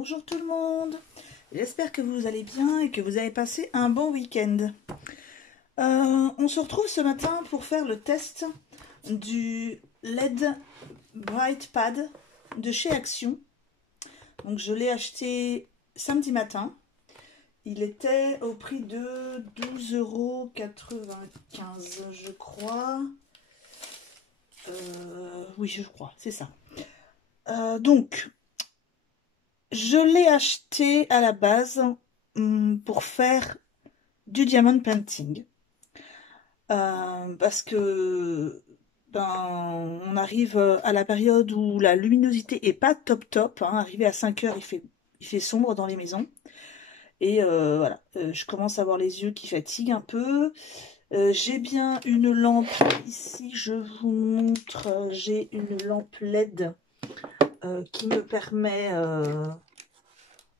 Bonjour tout le monde, j'espère que vous allez bien et que vous avez passé un bon week-end. On se retrouve ce matin pour faire le test du LED Bright Pad de chez Action. Donc je l'ai acheté samedi matin, il était au prix de 12,95 € je crois. Oui je crois, c'est ça. Donc je l'ai acheté à la base pour faire du diamond painting. Parce que on arrive à la période où la luminosité est pas top. Hein. Arrivé à 5 heures, il fait sombre dans les maisons. Et voilà, je commence à avoir les yeux qui fatiguent un peu. J'ai bien une lampe ici, je vous montre. J'ai une lampe LED qui me permet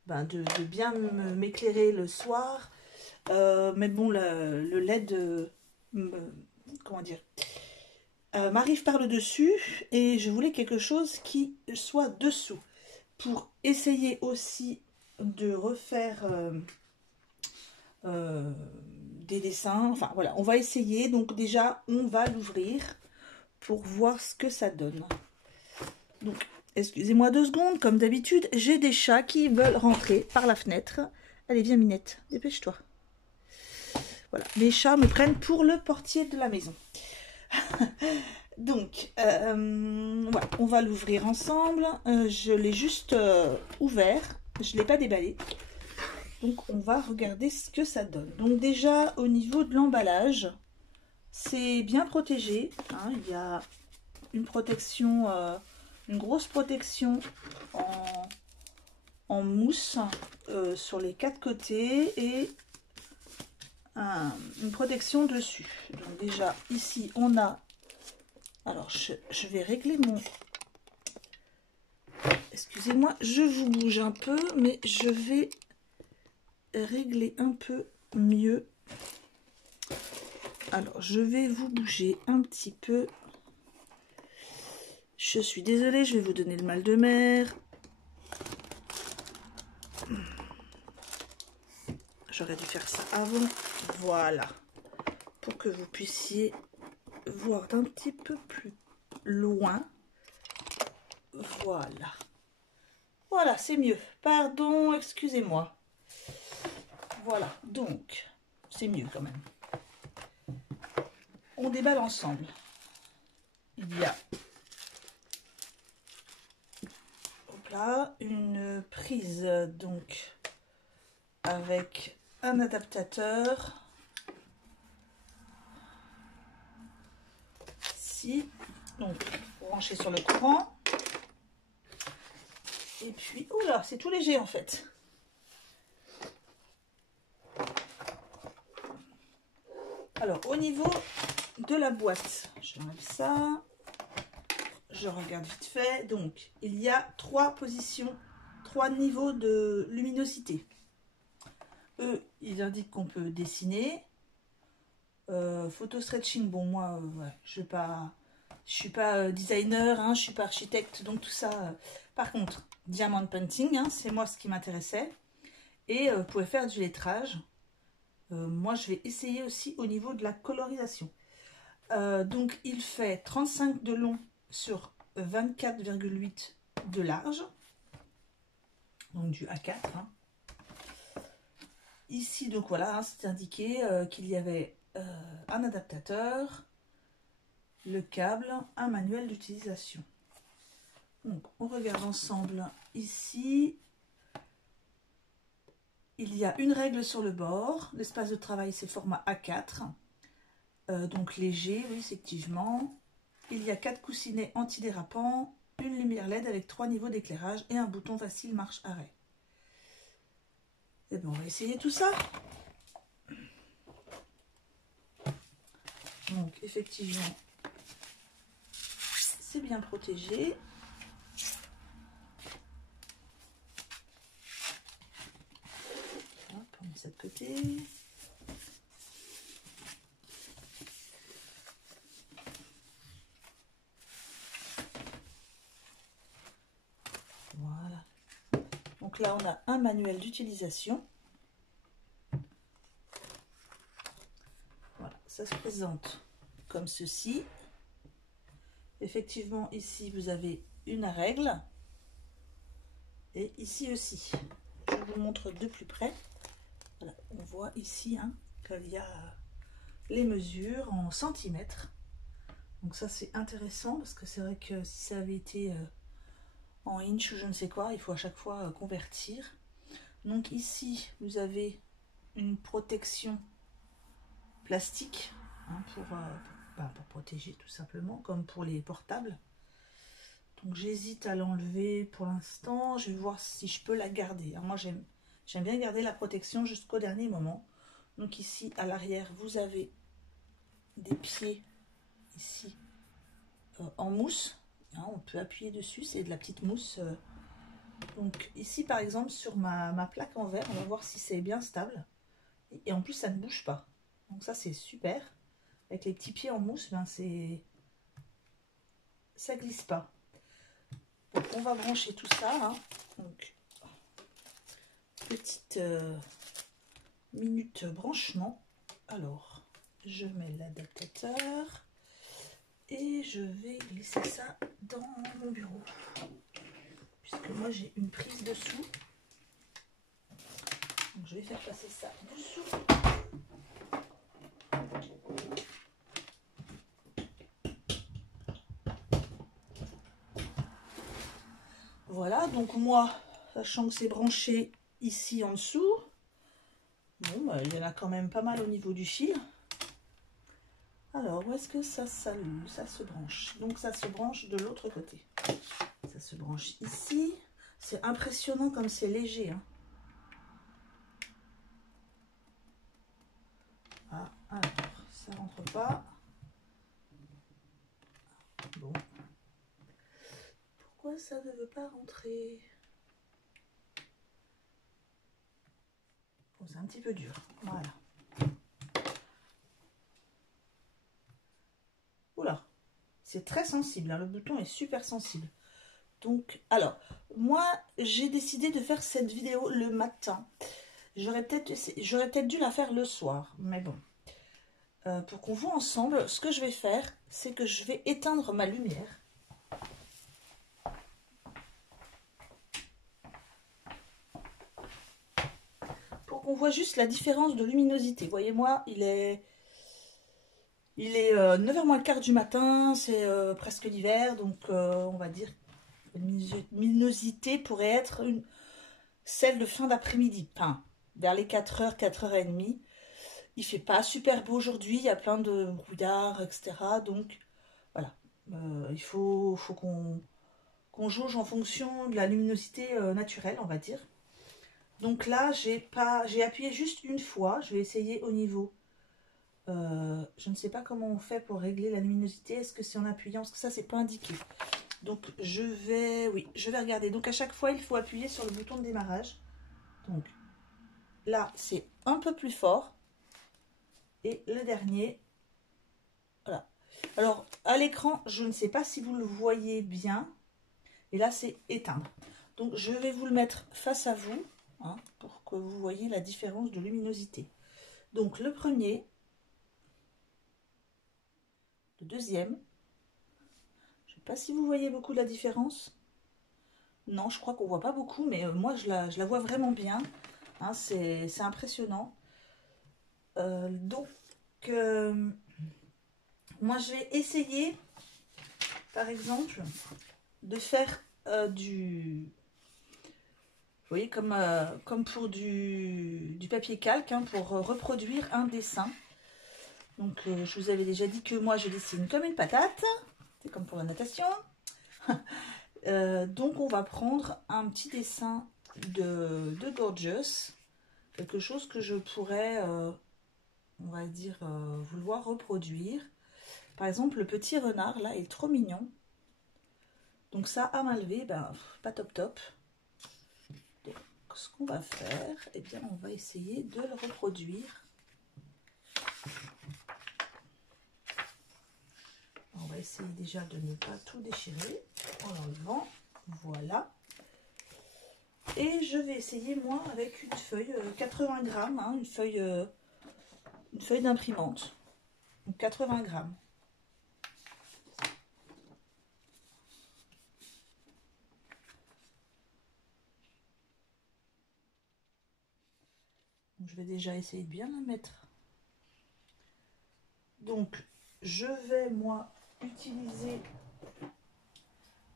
de bien m'éclairer le soir. Mais bon, le LED, comment dire, m'arrive par le dessus et je voulais quelque chose qui soit dessous pour essayer aussi de refaire des dessins. Enfin voilà, on va essayer. Donc déjà, on va l'ouvrir pour voir ce que ça donne. Donc, excusez-moi 2 secondes, comme d'habitude, j'ai des chats qui veulent rentrer par la fenêtre. Allez, viens Minette, dépêche-toi. Voilà, mes chats me prennent pour le portier de la maison. Donc, voilà, on va l'ouvrir ensemble. Je l'ai juste ouvert, je ne l'ai pas déballé. Donc, on va regarder ce que ça donne. Donc, déjà, au niveau de l'emballage, c'est bien protégé. Hein, il y a une protection, une grosse protection en mousse sur les 4 côtés et une protection dessus. Donc déjà ici on a, alors je vais régler mon, excusez-moi, je vous bouge un peu, mais je vais régler un peu mieux. Alors je vais vous bouger un petit peu, je suis désolée, je vais vous donner le mal de mer. J'aurais dû faire ça avant. Voilà, pour que vous puissiez voir d'un petit peu plus loin. Voilà. Voilà, c'est mieux. Pardon, excusez-moi. Voilà, donc, c'est mieux quand même. On déballe ensemble. Il y a hop là, une prise donc avec un adaptateur. Ici, donc branché sur le courant. Et puis, oula, c'est tout léger en fait. Alors, au niveau de la boîte, j'enlève ça. Je regarde vite fait. Donc, il y a 3 positions, 3 niveaux de luminosité. Eux, ils indiquent qu'on peut dessiner. Photo stretching, bon, moi, ouais, je suis pas designer, hein, je suis pas architecte, donc tout ça. Par contre, diamond painting, hein, c'est moi ce qui m'intéressait. Et vous pouvez faire du lettrage. Moi, je vais essayer aussi au niveau de la colorisation. Donc, il fait 35 de long sur 24,8 de large. Donc, du A4. Hein. Ici, donc voilà, hein, c'est indiqué qu'il y avait un adaptateur, le câble, un manuel d'utilisation. Donc, on regarde ensemble ici. Il y a une règle sur le bord. L'espace de travail, c'est format A4. Donc léger, oui, effectivement. Il y a 4 coussinets antidérapants, une lumière LED avec 3 niveaux d'éclairage et un bouton facile marche-arrêt. Et bien, on va essayer tout ça. Donc, effectivement, c'est bien protégé. Hop, on met ça de côté. Donc là, on a un manuel d'utilisation. Voilà, ça se présente comme ceci. Effectivement, ici, vous avez une règle. Et ici aussi. Je vous montre de plus près. Voilà, on voit ici hein, qu'il y a les mesures en centimètres. Donc ça, c'est intéressant parce que c'est vrai que si ça avait été en inch ou je ne sais quoi, il faut à chaque fois convertir. Donc ici, vous avez une protection plastique hein, pour protéger tout simplement, comme pour les portables. Donc j'hésite à l'enlever pour l'instant. Je vais voir si je peux la garder. Alors moi j'aime bien garder la protection jusqu'au dernier moment. Donc ici à l'arrière vous avez des pieds ici en mousse. Hein, on peut appuyer dessus, c'est de la petite mousse. Donc ici par exemple sur ma plaque en verre, on va voir si c'est bien stable. Et en plus ça ne bouge pas. Donc ça c'est super. Avec les petits pieds en mousse, ben ça glisse pas. Donc, on va brancher tout ça. Hein. Donc, petite minute branchement. Alors, je mets l'adaptateur et je vais glisser ça dans mon bureau. Puisque moi, j'ai une prise dessous. Donc, je vais faire passer ça dessous. Voilà, donc moi, sachant que c'est branché ici en dessous, bon, bah, il y en a quand même pas mal au niveau du fil. Alors, où est-ce que ça se branche? Donc, ça se branche de l'autre côté. Ça se branche ici. C'est impressionnant comme c'est léger. Hein. Ah, alors, ça rentre pas. Bon. Pourquoi ça ne veut pas rentrer? Bon, c'est un petit peu dur. Voilà. Oula, c'est très sensible. Hein. Le bouton est super sensible. Donc, alors, moi, j'ai décidé de faire cette vidéo le matin. J'aurais peut-être dû la faire le soir, mais bon. Pour qu'on voit ensemble, ce que je vais faire, c'est que je vais éteindre ma lumière. Pour qu'on voit juste la différence de luminosité. Voyez-moi, il est 9h moins le quart du matin, c'est presque l'hiver, donc on va dire que la luminosité pourrait être celle de fin d'après-midi, enfin, vers les 4h, 4h30. Il fait pas super beau aujourd'hui, il y a plein de brouillard, etc. Donc voilà, il faut qu'on jauge en fonction de la luminosité naturelle, on va dire. Donc là, j'ai appuyé juste une fois, je vais essayer au niveau. Je ne sais pas comment on fait pour régler la luminosité. Est-ce que c'est en appuyant? Parce que ça, c'est pas indiqué. Donc, je vais regarder. Donc, à chaque fois, il faut appuyer sur le bouton de démarrage. Donc, là, c'est un peu plus fort. Et le dernier, voilà. Alors, à l'écran, je ne sais pas si vous le voyez bien. Et là, c'est éteindre. Donc, je vais vous le mettre face à vous hein, pour que vous voyez la différence de luminosité. Donc, le premier... Le deuxième, je ne sais pas si vous voyez beaucoup la différence. Non, je crois qu'on ne voit pas beaucoup, mais moi je la vois vraiment bien. Hein, c'est impressionnant. Donc, moi je vais essayer, par exemple, de faire du... Vous voyez, comme pour du papier calque, hein, pour reproduire un dessin. Donc, je vous avais déjà dit que moi, je dessine comme une patate. C'est comme pour la natation. Donc, on va prendre un petit dessin de Gorgeous. Quelque chose que je pourrais, on va dire, vouloir reproduire. Par exemple, le petit renard, là, est trop mignon. Donc, ça, à main levée, ben, pas top top. Donc, ce qu'on va faire, eh bien, on va essayer de le reproduire. On va essayer déjà de ne pas tout déchirer en l'enlevant. Voilà. Et je vais essayer moi avec une feuille 80 grammes, hein, une feuille d'imprimante. Donc 80 grammes. Donc, je vais déjà essayer de bien la mettre. Donc je vais moi utiliser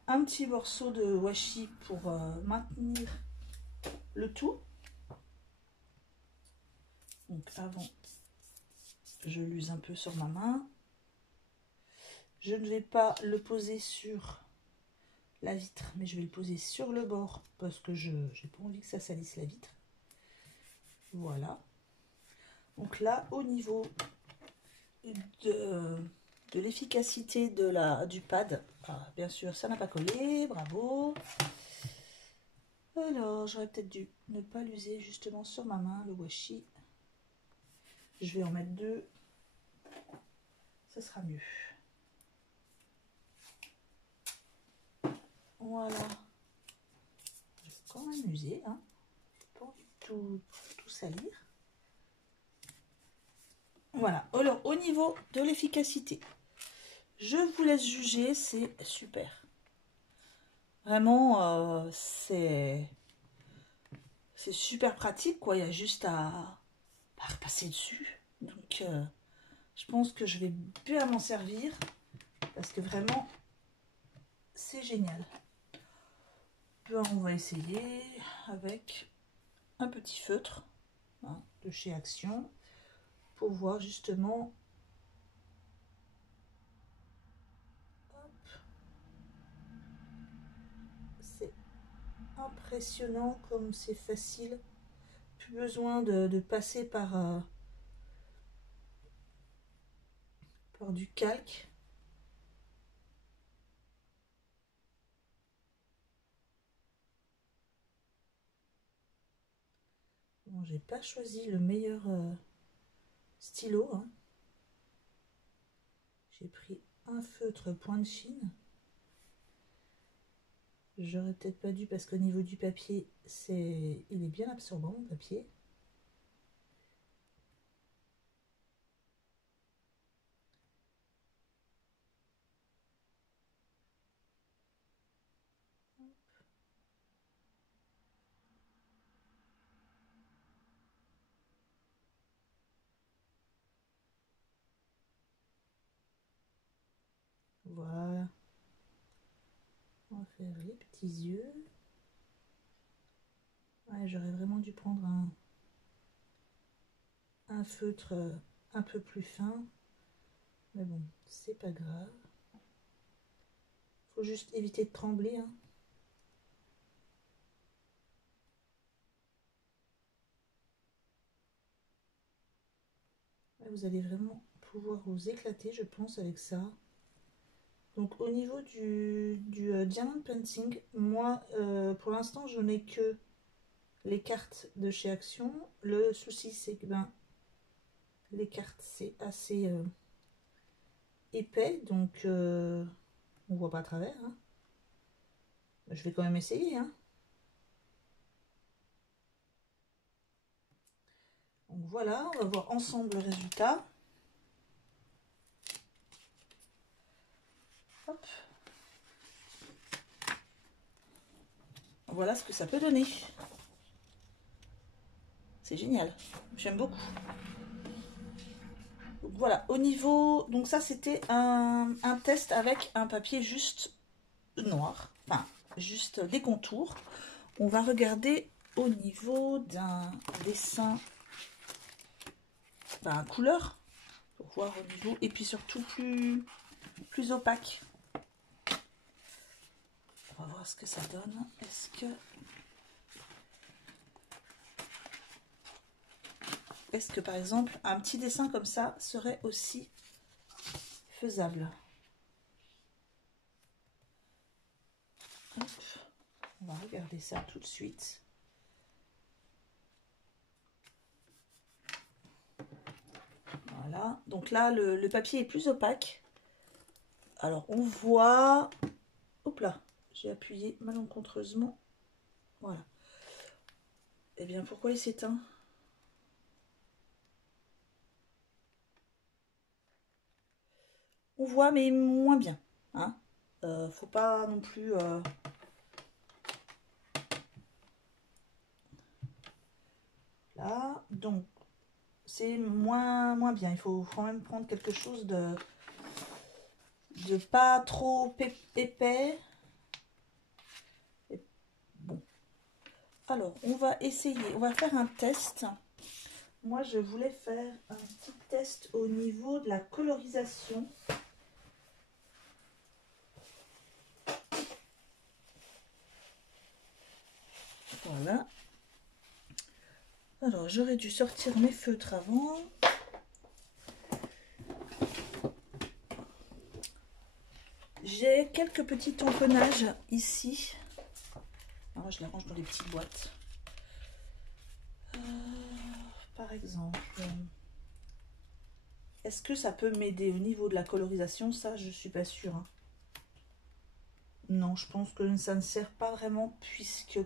un petit morceau de washi pour maintenir le tout. Donc avant, je l'use un peu sur ma main. Je ne vais pas le poser sur la vitre, mais je vais le poser sur le bord parce que je n'ai pas envie que ça salisse la vitre. Voilà. Donc là, au niveau de l'efficacité du pad, bien sûr, ça n'a pas collé, bravo. Alors, j'aurais peut-être dû ne pas l'user justement sur ma main, le washi. Je vais en mettre 2, ce sera mieux. Voilà. Je vais quand même user, hein. Pas envie de tout salir. Voilà. Alors, au niveau de l'efficacité, je vous laisse juger, c'est super. Vraiment, c'est super pratique, quoi. Il y a juste à repasser dessus. Donc, je pense que je vais bien m'en servir parce que vraiment, c'est génial. On va essayer avec un petit feutre, hein, de chez Action pour voir justement. C'est impressionnant comme c'est facile. Plus besoin de passer par du calque. Bon, j'ai pas choisi le meilleur stylo, hein. J'ai pris un feutre point de Chine. J'aurais peut-être pas dû parce qu'au niveau du papier, il est bien absorbant, mon papier. Voilà. On va faire les petits yeux. Ouais, j'aurais vraiment dû prendre un feutre un peu plus fin. Mais bon, c'est pas grave. Faut juste éviter de trembler, hein. Vous allez vraiment pouvoir vous éclater, je pense, avec ça. Donc au niveau du Diamond Painting, moi pour l'instant je n'ai que les cartes de chez Action. Le souci c'est que les cartes c'est assez épais, donc on voit pas à travers, hein. Je vais quand même essayer, hein. Donc voilà, on va voir ensemble le résultat. Hop. Voilà ce que ça peut donner. C'est génial, j'aime beaucoup. Donc voilà, au niveau, donc ça c'était un test avec un papier juste noir, enfin juste des contours. On va regarder au niveau d'un dessin, couleur, pour voir au niveau, et puis surtout plus opaque. On va voir ce que ça donne. Est-ce que par exemple un petit dessin comme ça serait aussi faisable? Hop. On va regarder ça tout de suite. Voilà, donc là le papier est plus opaque. Alors on voit, hop là, j'ai appuyé malencontreusement. Voilà, Eh bien, pourquoi il s'éteint? On voit, mais moins bien. Hein, faut pas non plus... Là, donc, c'est moins bien. Il faut quand même prendre quelque chose de pas trop épais. Bon. Alors, on va essayer. On va faire un test. Moi, je voulais faire un petit test au niveau de la colorisation. Voilà. Alors, j'aurais dû sortir mes feutres avant. J'ai quelques petits tamponnages ici. Alors, je les range dans les petites boîtes. Par exemple, est-ce que ça peut m'aider au niveau de la colorisation? Ça, je suis pas sûre. Hein. Non, je pense que ça ne sert pas vraiment puisque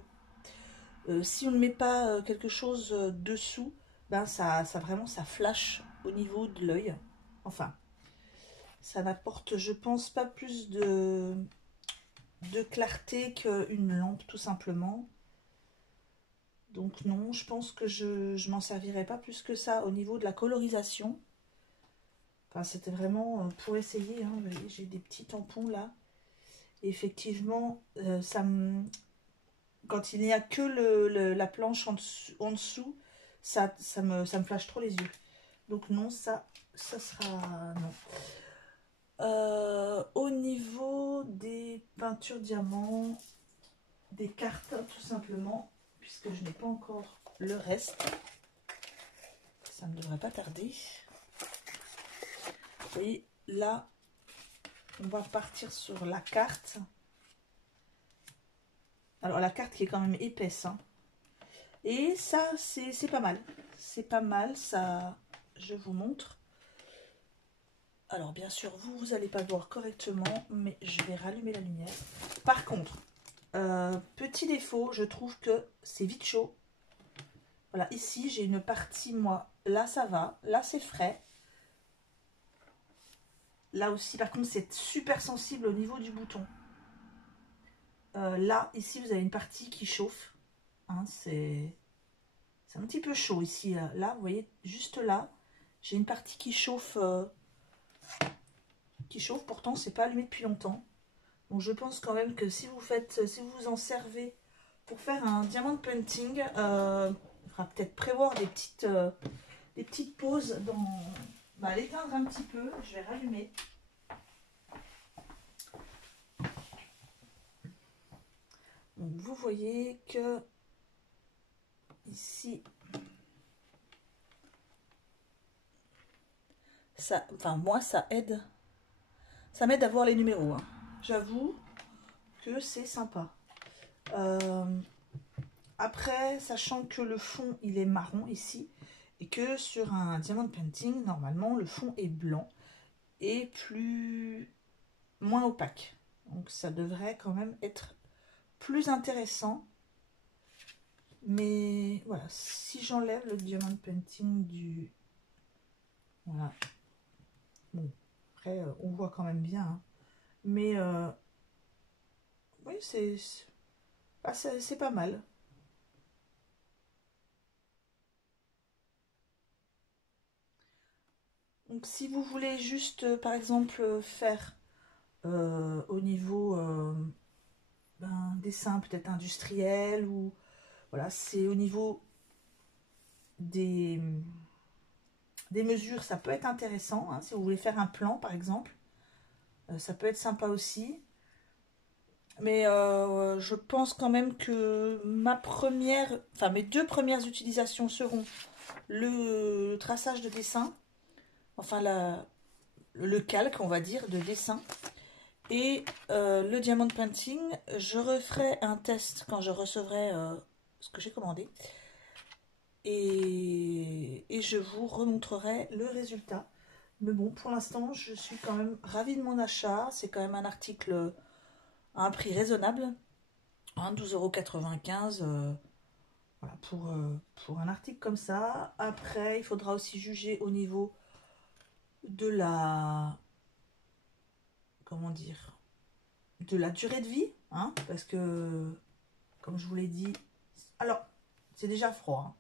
si on ne met pas quelque chose dessous, ben ça vraiment ça flash au niveau de l'œil. Enfin, ça n'apporte, je pense, pas plus de clarté qu'une lampe, tout simplement. Donc non, je pense que je m'en servirai pas plus que ça au niveau de la colorisation. Enfin, c'était vraiment pour essayer. Hein. J'ai des petits tampons là. Et effectivement, ça me... quand il n'y a que la planche en dessous, ça me flash trop les yeux. Donc non, ça sera non. Au niveau des peintures diamants, des cartes tout simplement, puisque je n'ai pas encore le reste, ça ne devrait pas tarder. Et là, on va partir sur la carte. Alors la carte qui est quand même épaisse, hein. Et ça c'est pas mal, c'est pas mal, ça je vous montre. Alors bien sûr vous n'allez pas voir correctement, mais je vais rallumer la lumière. Par contre, petit défaut, je trouve que c'est vite chaud. Voilà, ici j'ai une partie, moi, là ça va, là c'est frais. Là aussi par contre c'est super sensible au niveau du bouton. Là, ici vous avez une partie qui chauffe, hein, c'est un petit peu chaud ici. Là vous voyez, juste là, j'ai une partie qui chauffe, pourtant c'est pas allumé depuis longtemps. Donc je pense quand même que si vous vous en servez pour faire un diamond painting, il faudra peut-être prévoir des petites pauses dans... Bah, l'éteindre un petit peu, je vais rallumer. Donc vous voyez que ici, ça, enfin moi ça aide. Ça m'aide à voir les numéros. Hein. J'avoue que c'est sympa. Après, sachant que le fond il est marron ici, et que sur un diamond painting, normalement le fond est blanc et moins opaque. Donc ça devrait quand même être plus intéressant. Mais voilà, si j'enlève le diamond painting du... Voilà. Bon, après on voit quand même bien. Hein. Mais oui, c'est pas mal. Donc si vous voulez juste, par exemple, faire au niveau dessin peut-être industriel, ou voilà, c'est au niveau des mesures, ça peut être intéressant. Hein, si vous voulez faire un plan, par exemple, ça peut être sympa aussi. Mais je pense quand même que mes deux premières utilisations seront le traçage de dessin, enfin le calque, on va dire, de dessin, et le diamond painting. Je referai un test quand je recevrai ce que j'ai commandé, et je vous remontrerai le résultat. Mais bon, pour l'instant, je suis quand même ravie de mon achat. C'est quand même un article à un prix raisonnable, hein, 12,95 €. Voilà, pour un article comme ça. Après, il faudra aussi juger au niveau de la... Comment dire? De la durée de vie, hein, parce que, comme je vous l'ai dit... Alors, c'est déjà froid, hein.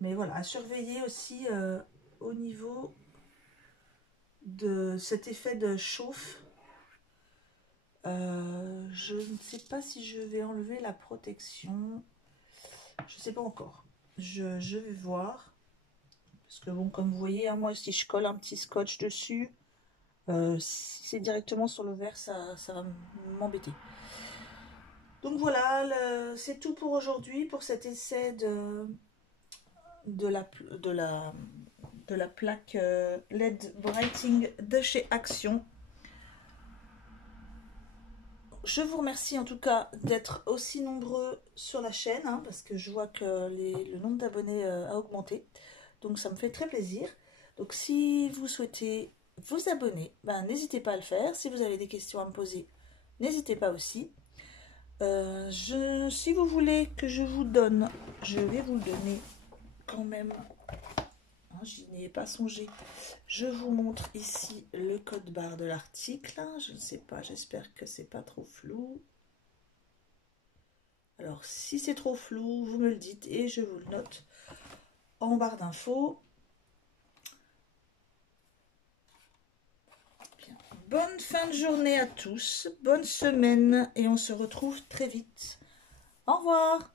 Mais voilà, à surveiller aussi au niveau de cet effet de chauffe. Je ne sais pas si je vais enlever la protection. Je ne sais pas encore. Je vais voir. Parce que bon, comme vous voyez, hein, moi si je colle un petit scotch dessus, si c'est directement sur le verre, ça va m'embêter. Donc voilà, c'est tout pour aujourd'hui, pour cet essai de la plaque LED Brighting de chez Action. Je vous remercie en tout cas d'être aussi nombreux sur la chaîne, hein, parce que je vois que le nombre d'abonnés a augmenté. Donc ça me fait très plaisir. Donc si vous souhaitez vous abonner, ben, n'hésitez pas à le faire. Si vous avez des questions à me poser, n'hésitez pas aussi. Si vous voulez que je vous donne, je vais vous le donner quand même. Hein, j'y n'ai pas songé. Je vous montre ici le code barre de l'article. Je ne sais pas, j'espère que c'est pas trop flou. Alors si c'est trop flou, vous me le dites et je vous le note en barre d'infos. Bonne fin de journée à tous, bonne semaine et on se retrouve très vite. Au revoir.